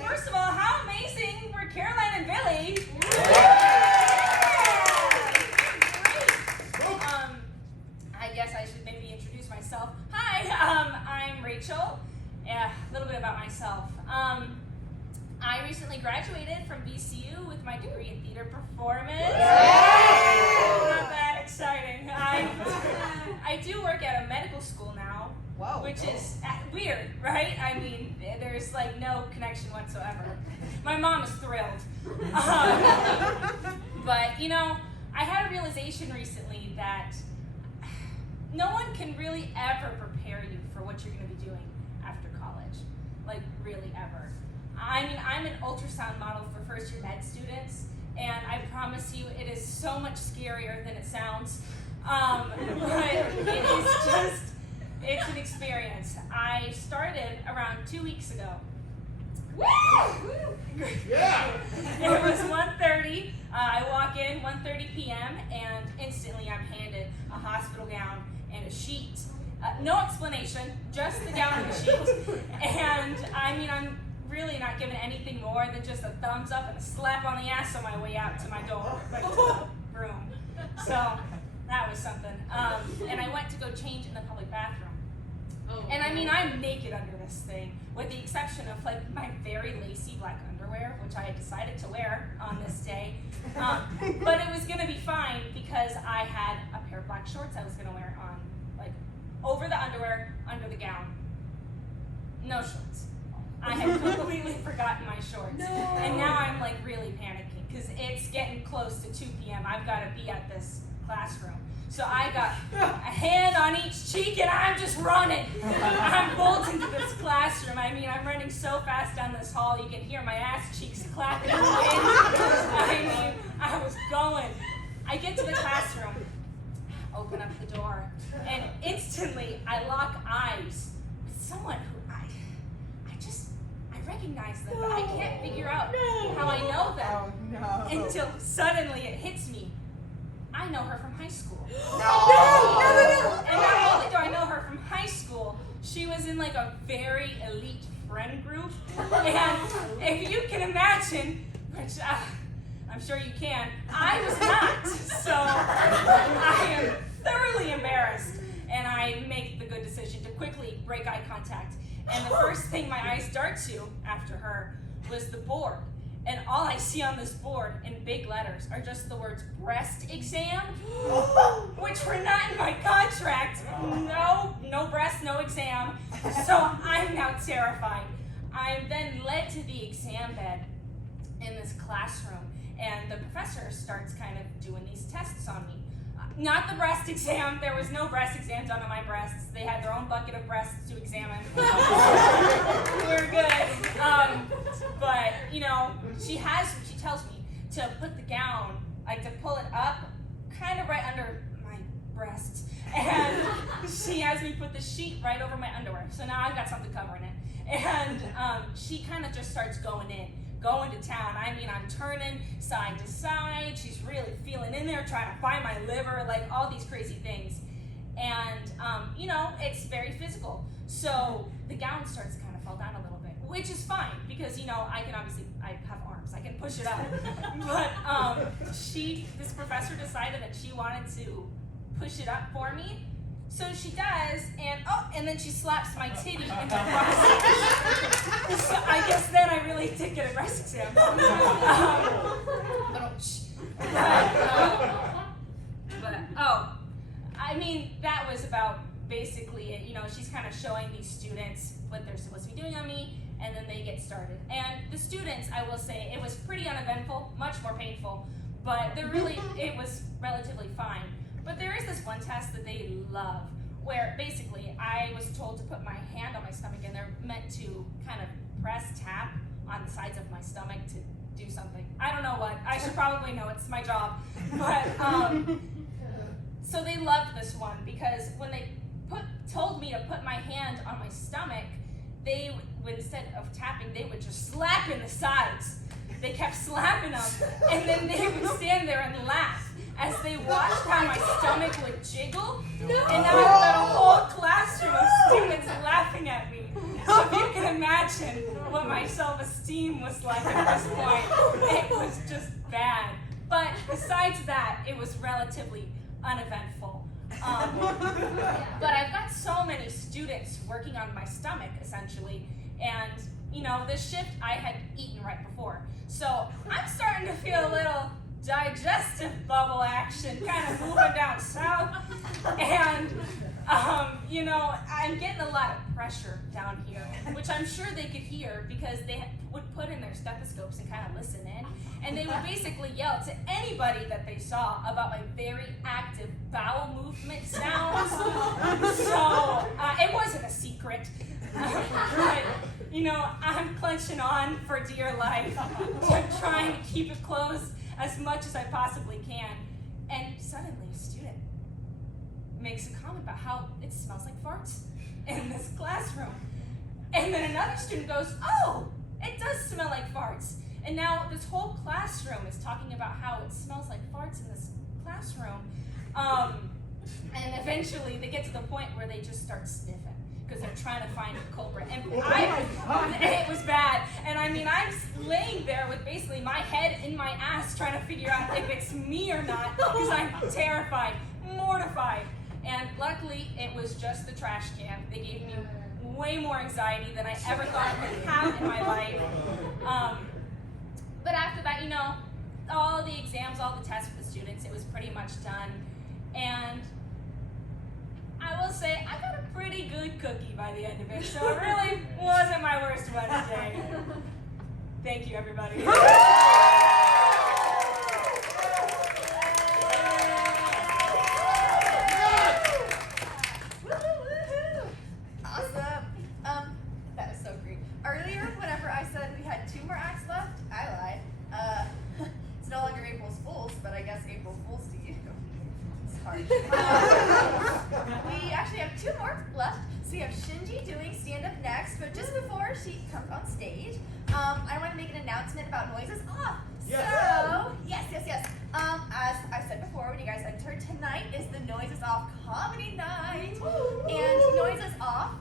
First of all, how amazing were Caroline and Billy? Great! I guess I should maybe introduce myself. Hi, I'm Rachel. Yeah, a little bit about myself. I recently graduated from VCU with my degree in theater performance. Not that exciting. I do work at a medical school now, which is weird, right? I mean, there's like no connection whatsoever. My mom is thrilled. But, you know, I had a realization recently that no one can really ever prepare you for what you're going to be doing after college. Like, really ever. I mean, I'm an ultrasound model for first-year med students, and I promise you it is so much scarier than it sounds. But it is just, it's an experience. I started around 2 weeks ago. Yeah. It was 1:30. I walk in 1:30 p.m. and instantly I'm handed a hospital gown and a sheet. No explanation, just the gown and the sheet. And I mean, I'm really not given anything more than just a thumbs up and a slap on the ass on my way out to my door, like to the room. So that was something. And I went to go change in the public bathroom. And I mean, I'm naked under this thing, with the exception of like my very lacy black underwear, which I had decided to wear on this day. But it was gonna be fine because I had a pair of black shorts I was gonna wear on, like over the underwear, under the gown. No shorts. I had completely forgotten my shorts. No. And now I'm like really panicking because it's getting close to 2 p.m. I've got to be at this classroom. So I got a hand on each cheek and I'm just running. I'm bolting to this classroom. I mean, I'm running so fast down this hall you can hear my ass cheeks clapping in the wind. I mean, I was going. I get to the classroom, open up the door, and instantly I lock eyes with someone who I recognize them, but I can't figure out how I know them until suddenly it hits me. I know her from high school. And not only do I know her from high school, she was in like a very elite friend group. And if you can imagine, which I'm sure you can, I was not. So I am thoroughly embarrassed. And I make the good decision to quickly break eye contact. And the first thing my eyes dart to after her was the board. And all I see on this board in big letters are just the words breast exam, which were not in my contract. No breast, no exam. So I'm now terrified. I am then led to the exam bed in this classroom, and the professor starts kind of doing these tests on me. Not the breast exam. There was no breast exam done on my breasts. They had their own bucket of breasts to examine. We're good. But, you know, she tells me to put the gown, like to pull it up, kind of right under my breasts. And she has me put the sheet right over my underwear. So now I've got something covering it. And she kind of just starts going to town. I mean, I'm turning side to side. She's really feeling in there, trying to find my liver, like all these crazy things. And, you know, it's very physical. So the gown starts to kind of fall down a little bit, which is fine because, you know, I have arms, I can push it up. But this professor decided that she wanted to push it up for me. So she does, and then she slaps my titty in the process. So I guess then I really did get aggressive. I mean, that was about basically it. You know, she's kind of showing these students what they're supposed to be doing on me, and then they get started. And the students, I will say, it was pretty uneventful, much more painful, but it was relatively fine. But there is this one test that they love, where basically I was told to put my hand on my stomach, and they're meant to kind of tap on the sides of my stomach to do something. I don't know what. I should probably know. It's my job. But so they loved this one because when they told me to put my hand on my stomach, they would, instead of tapping, they would just slap in the sides. They kept slapping them, and then they would stand there and laugh as they watched how my stomach would jiggle, and now I've got a whole classroom of students laughing at me. So if you can imagine what my self-esteem was like at this point, it was just bad. But besides that, it was relatively uneventful. But I've got so many students working on my stomach, essentially, and you know, this shift I had eaten right before. So I'm starting to feel a little digestive bubble action kind of moving down south. And, you know, I'm getting a lot of pressure down here, which I'm sure they could hear because they would put in their stethoscopes and kind of listen in. And they would basically yell to anybody that they saw about my very active bowel movement sounds. So it wasn't a secret. But, you know, I'm clenching on for dear life. I'm trying to keep it closed as much as I possibly can. And suddenly a student makes a comment about how it smells like farts in this classroom. And then another student goes, oh, it does smell like farts. And now this whole classroom is talking about how it smells like farts in this classroom. And eventually they get to the point where they just start sniffing because they're trying to find a culprit. And it was bad. And I mean, I'm laying there with basically my head in my ass trying to figure out if it's me or not because I'm terrified, mortified. And luckily, it was just the trash can. They gave me way more anxiety than I ever thought I would have in my life. But after that, you know, all the exams, all the tests for the students, it was pretty much done. And I will say, I got a pretty good cookie by the end of it, so it really wasn't my worst Wednesday. Thank you, everybody. Awesome. That was so great. Earlier, whenever I said we had 2 more acts left, I lied. It's no longer April Fool's, but I guess April Fool's to you. It's hard. We actually have 2 more left. So we have Shinji doing stand-up next, but just before she comes on stage, I want to make an announcement about Noises Off. Yes. So, yes. As I said before, when you guys entered, tonight is the Noises Off Comedy Night. And Noises Off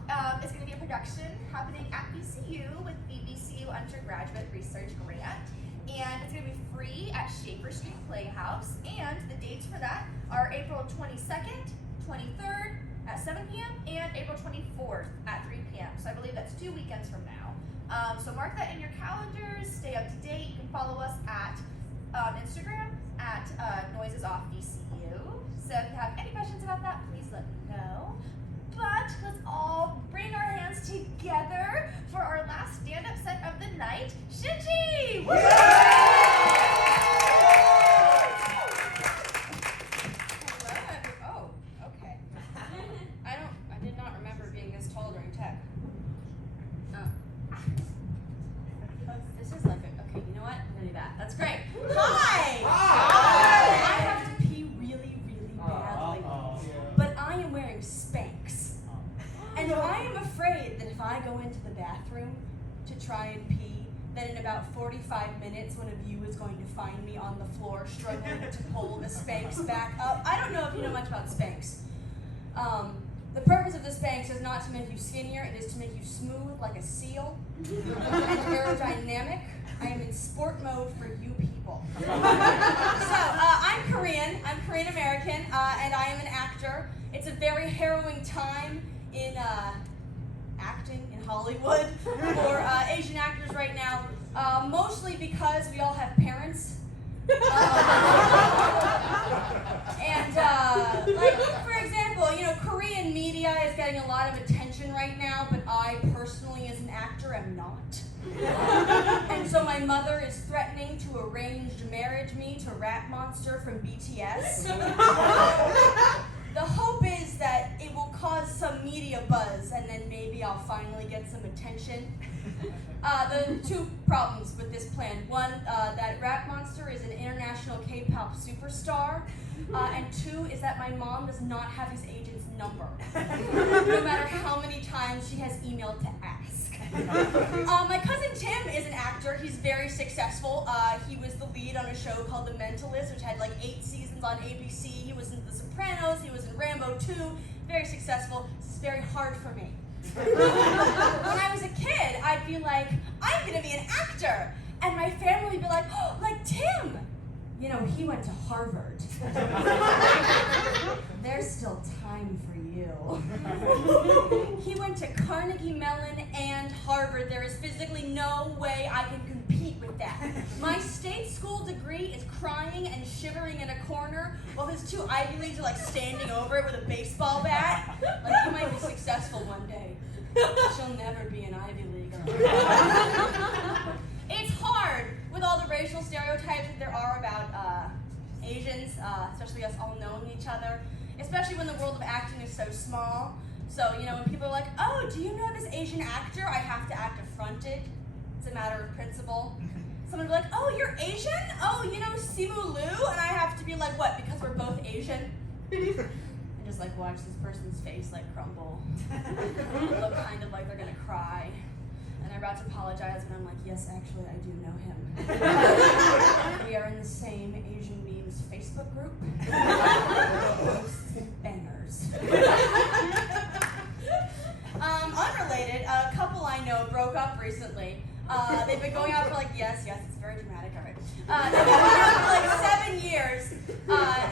is going to be a production happening at VCU with the VCU Undergraduate Research Grant. And it's going to be free at Schaefer Street Playhouse. And the dates for that are April 22nd, 23rd at 7 p.m. and April 24th at 3 p.m. So I believe that's 2 weekends from now. So mark that in your calendars, stay up to date. You can follow us at Instagram at Noises Off VCU. So if you have any questions about that, please let me know. But let's all bring our hands together for our last stand-up set of the night, Shinji! Woo! Oh, okay. I did not remember being this tall during tech. This is like okay, you know what? I'm gonna do that. That's great. Hi! I have to pee really, really badly. But I am wearing Spanx. And I am afraid that if I go into the bathroom and pee, then in about 45 minutes, one of you is going to find me on the floor struggling to pull the Spanx back up. I don't know if you know much about Spanx. The purpose of the Spanx is not to make you skinnier, it is to make you smooth like a seal and aerodynamic. I am in sport mode for you people. So, I'm Korean American, and I am an actor. It's a very harrowing time in acting in Hollywood for Asian actors right now, mostly because we all have parents. Like, for example, you know, Korean media is getting a lot of attention right now, but I personally, as an actor, am not. And so my mother is threatening to arrange marriage me to Rat Monster from BTS. The hope is that it will cause some media buzz, and then maybe I'll finally get some attention. The two problems with this plan. One, that Rat Monster is an international K-pop superstar. And two is that my mom does not have his agent's number, no matter how many times she has emailed to ask. My cousin Tim is an actor. He's very successful. He was the lead on a show called The Mentalist, which had like 8 seasons on ABC. He was in The Sopranos. He was in Rambo 2. Very successful. This is very hard for me. When I was a kid, I'd be like, I'm gonna be an actor. And my family would be like, oh, like Tim. You know, he went to Harvard. There's still time for you. He went to Carnegie Mellon and Harvard. There is physically no way I can compete with that. My state school degree is crying and shivering in a corner while his 2 Ivy Leagues are like standing over it with a baseball bat. Like, you might be successful one day. She'll never be an Ivy Leaguer. It's hard with all the racial stereotypes that there are about Asians, especially us all knowing each other, especially when the world of acting is so small. So, you know, when people are like, oh, do you know this Asian actor? I have to act affronted. It's a matter of principle. Someone will be like, oh, you're Asian? Oh, you know Simu Liu? And I have to be like, what, because we're both Asian? And just like watch this person's face like crumble. Look kind of like they're gonna cry. And they're about to apologize, and I'm like, yes, actually, I do know him. We are in the same Asian memes Facebook group. Bangers. Unrelated, a couple I know broke up recently. They've been going out for like, yes, it's very dramatic, all right. They've been going out for like 7 years.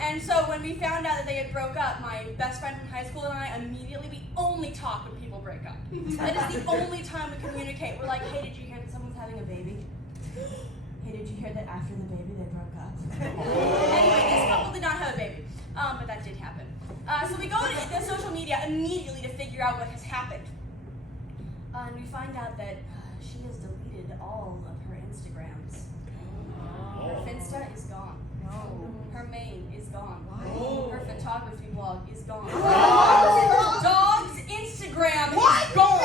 And so when we found out that they had broke up, my best friend from high school and I immediately, we only talk when people break up. That is the only time we communicate. We're like, hey, did you hear that someone's having a baby? Hey, did you hear that after the baby they broke up? Anyway, this couple did not have a baby, but that did happen. So we go to the social media immediately to figure out what has happened. And we find out that she has deleted all of her Instagrams. Her Finsta is gone. Her main is gone. Her photography blog is gone. Dog's Instagram is gone.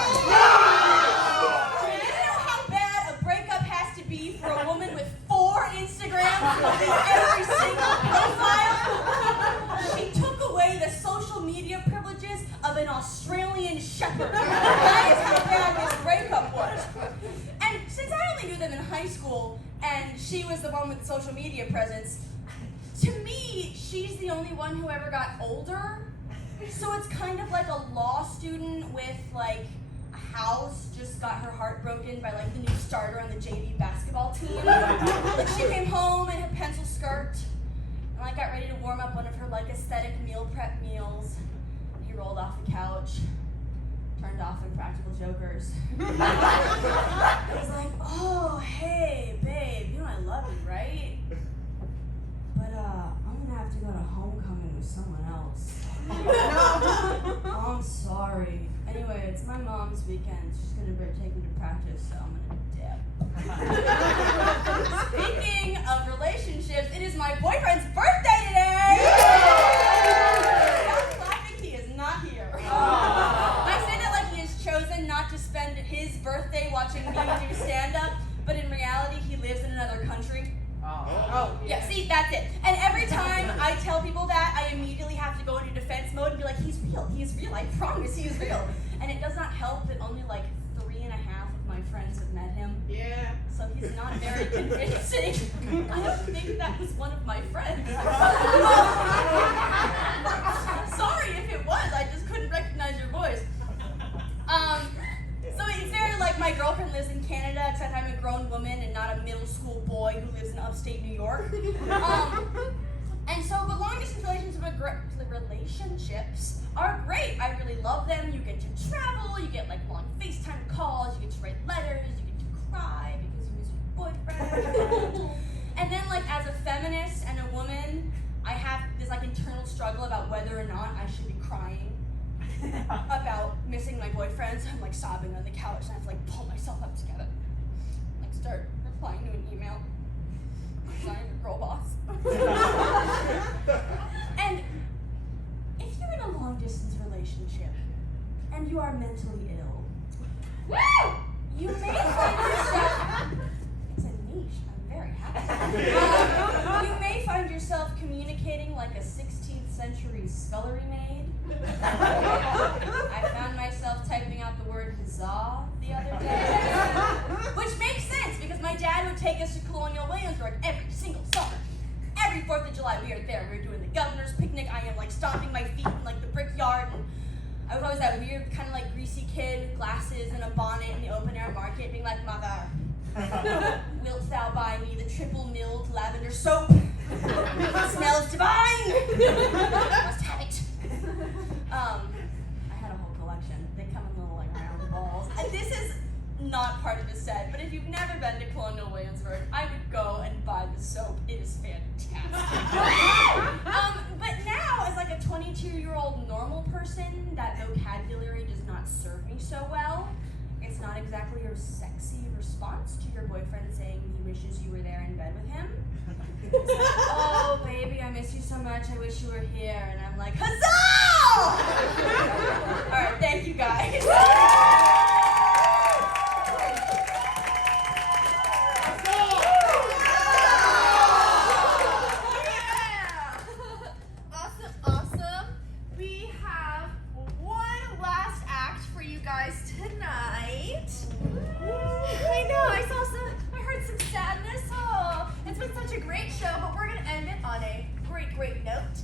Do you know how bad a breakup has to be for a woman with 4 Instagrams with every single profile? She took away the social media privileges of an Australian shepherd. That is how bad this breakup was. And since I only knew them in high school, and she was the one with the social media presence, to me, she's the only one who ever got older. So it's kind of like a law student with like a house just got her heart broken by like the new starter on the JV basketball team. Like she came home in her pencil skirt and like got ready to warm up one of her like aesthetic meal prep meals. He rolled off the couch, turned off Impractical Jokers. I was like, oh, hey, babe, you know I love you, right? But I'm gonna have to go to homecoming with someone else. Oh, I'm sorry. Anyway, it's my mom's weekend. She's gonna take me to practice, so I'm gonna dip. Speaking of relationships, it is my boyfriend's birthday today! Stop clapping, he is not here. I say that like he has chosen not to spend his birthday watching me do stand-up, but in reality, he lives in another country. Oh, yeah, see, that's it. And every time I tell people that, I immediately have to go into defense mode and be like, he's real, I promise he is real. And it does not help that only like 3.5 of my my friends have met him. Yeah. So he's not very convincing. I don't think that was one of my friends. Sorry if it was, I just couldn't recognize your voice. So it's very like my girlfriend lives in Canada, except I'm a grown woman and not a middle school boy who lives in upstate New York. And so, but long distance relationships are great. I really love them. You get to travel, you get like long FaceTime calls, you get to write letters, you get to cry because you miss your boyfriend. And then like as a feminist and a woman, I have this like internal struggle about whether or not I should be crying about missing my boyfriend. So I'm like sobbing on the couch and I have to like pull myself up together. Like start replying to an email. Sorry, girl boss. And if you're in a long distance relationship and you are mentally ill, you may find yourself, it's a niche, I'm very happy. You may find yourself communicating like a 16th century scullery maid. I found myself typing out the word huzzah the other day, which makes sense because my dad would take us to Colonial Williamsburg every single summer. Every 4th of July we are there. We were doing the governor's picnic. I am like stomping my feet in like the brickyard, and I was always that weird kind of like greasy kid with glasses and a bonnet in the open air market being like, "Mother, wilt thou buy me the triple milled lavender soap? It smells divine! Must have it." I had a whole collection. They come in little like round balls. This is not part of the set, but if you've never been to Colonial Williamsburg, I would go and buy the soap. It is fantastic. But now, as like a 22-year-old normal person, that vocabulary does not serve me so well. It's not exactly your sexy response to your boyfriend saying he wishes you were there in bed with him. It's like, "Oh, baby, I miss you so much. I wish you were here." And I'm like, "Huzzah!" All right, thank you guys. Awesome. We have one last act for you guys tonight. I know, I heard some sadness. Oh, it's been such a great show, but we're gonna end it on a great note.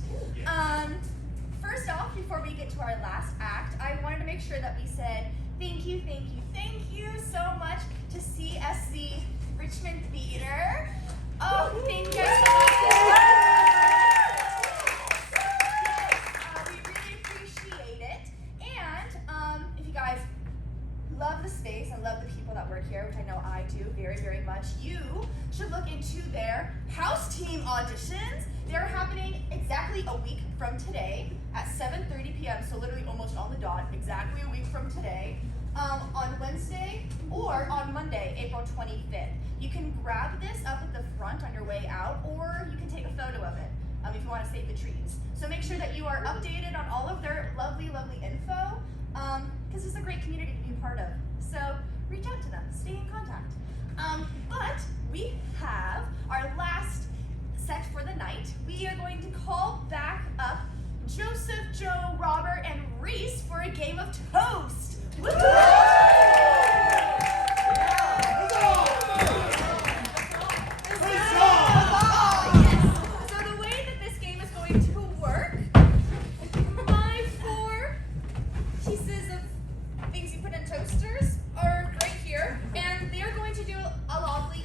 First off, before we get to our last act, I wanted to make sure that we said thank you so much to CSC Richmond Theater. Oh, thank you guys so much. We really appreciate it. And if you guys love the space and love the people that work here, which I know I do very much, you should look into their house team auditions. They're happening exactly a week from today at 7:30 p.m. So literally almost on the dot, exactly a week from today, on Wednesday or on Monday, April 25th. You can grab this up at the front on your way out, or you can take a photo of it if you want to save the trees. So make sure that you are updated on all of their lovely info, because it's a great community to be a part of. So reach out to them, stay in contact. But we have our last set for the night. We are going to call back up Joseph, Joe, Robert, and Reese for a game of Toast. Woo! So the way that this game is going to work, my 4 pieces of things you put in toasters are right here, and they're going to do a lovely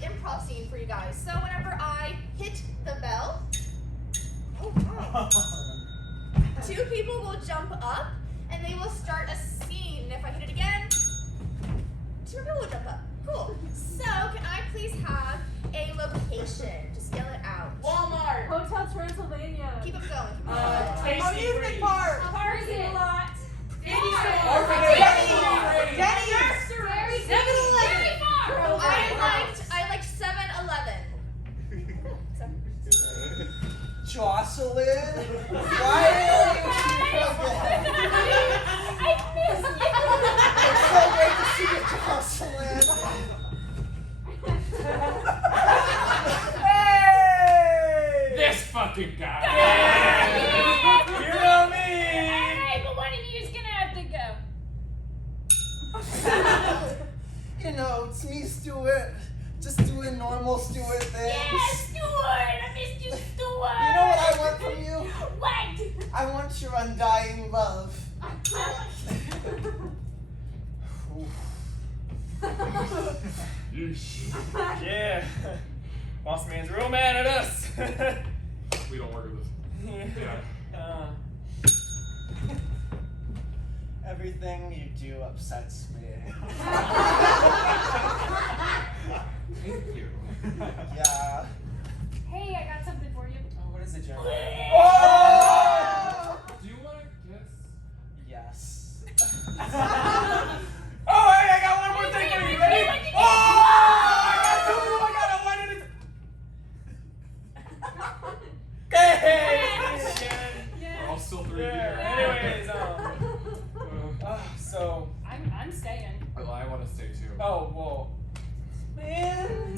improv scene for you guys. So whenever I hit the bell, 2 people will jump up and they will start a scene. And if I hit it again, 2 people will jump up. Cool. So can I please have a location? Just yell it out. Walmart. Hotel Transylvania. Keep it going. Amusement park. Parking lot. Denny's. I liked 7-Eleven. Jocelyn? Why are you I miss you. It's so great to see you, Jocelyn. Hey! This fucking guy. You know me. Alright, but one of you is gonna have to go. Stuart. Just doing normal Stuart things. Yes, Stuart! I missed you, Stuart! You know what I want from you? What? I want your undying love. Yeah. Boss man's real mad at us. We don't work with this. Yeah. Everything you do upsets me. Thank you. Yeah. Hey, I got something for you. Oh, what is it, Jeremy? Oh! Do you want to kiss? Yes. Oh, hey, I got one more thing for you. Ready? Oh! I got two of them. I got one in it. Hey! We're all still 3 Yeah. here. Anyways, so. I'm staying. Well, I want to stay too. Oh, well. Man.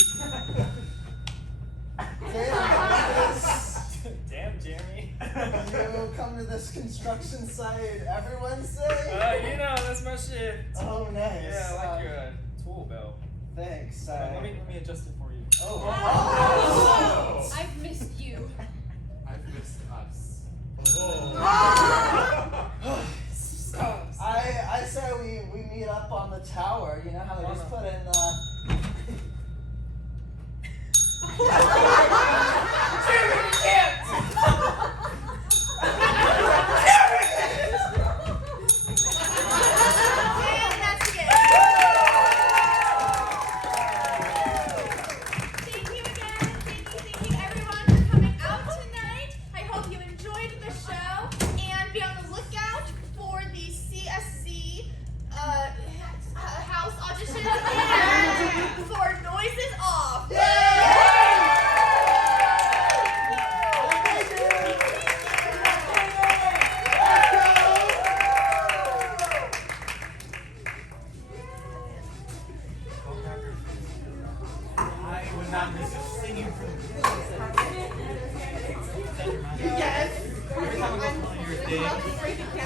Damn, Jeremy. You come to this construction site every Wednesday? You know, that's my shit. Oh, nice. Yeah, I like your tool belt. Thanks. Let me adjust it for you. Oh. I've missed you. I've missed us. I say we meet up on the tower. You know how they just put in Jeremy, you can't! And that's it. Thank you again. Thank you everyone for coming out tonight. I hope you enjoyed the show and be on the lookout for the CSC house audition and for Noises Off. I would not miss a singing from Yes. every time I go on your thing.